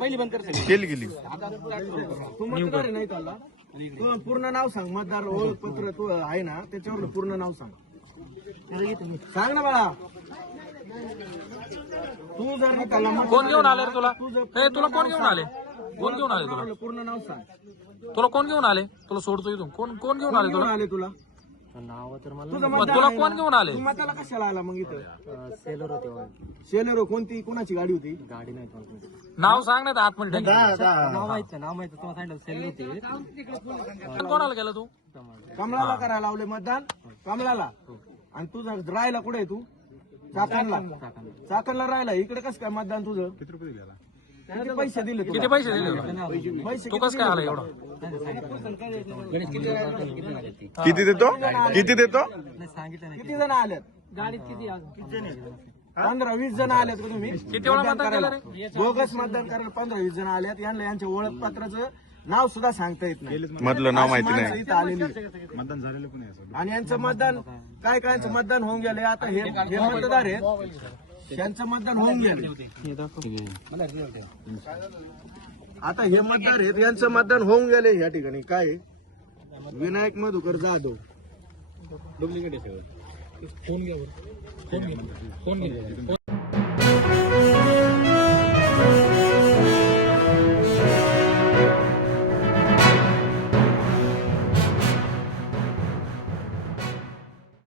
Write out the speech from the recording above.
पहिली बंद कर केली गेली. तू मतदार आहे नाही त्याला तू पूर्ण नाव सांग. मतदार ओळखपत्र तू आहे ना त्याच्यावर पूर्ण नाव सांग. सांग ना बाळा. तू जर नाही त्याला कोण घेऊन आले रे तुला? तुला कोण घेऊन आले? कोण घेऊन आले तुला? पूर्ण नाव सांग. तुला कोण घेऊन आले? तुला सोडतो इथून. कोण घेऊन आले तुला? आले तुला नाव तर मला तुझं मग मतदार तुला आहे कोण ना? घेऊन आले? तू मताला कशाला आला मग इथं? सेलर होते शेलेरो कोणती कुणाची गाडी होती? गाडी नाही तुम्हाला नाव सांग ना आतमध्ये टाकी. नाव माहित तुम्हाला सांगितलं सेलर होते. कोणाला गेला तू? कमळाला करायला लावले मतदान कमळाला. आणि तुझं राहिला कुठे आहे तू? चाकणला राहिला. इकडे कसं काय मतदान तुझं? किती पैसे दिले किती तुला? पैसे दिले? पैसे तू कसं काय आला एवढं? किती देतो? किती देतो? किती जण आलेत? गाडीत किती 15-20 जण आलेत का तुम्ही? किती वेळा मतदान केलं रे? बोगस मतदान करायला 15-20 जण आलेत. यांना यांच्या ओळखपत्राचं नाव सुद्धा सांगता येत नाही. मधलं नाव माहिती माणसं नाही. इथं आलेली मतदान झालेलं पण आणि यांचं मतदान काय कायचं मतदान होऊन गेले. आता हे मतदार आहेत त्यांचं मतदान होऊन गेले. आता हे मतदार आहेत यांचं मतदान होऊन गेले. या ठिकाणी काय आहे? विनायक मधुकर जाधव डुप्लिकेट आहे सगळं. फोन घे.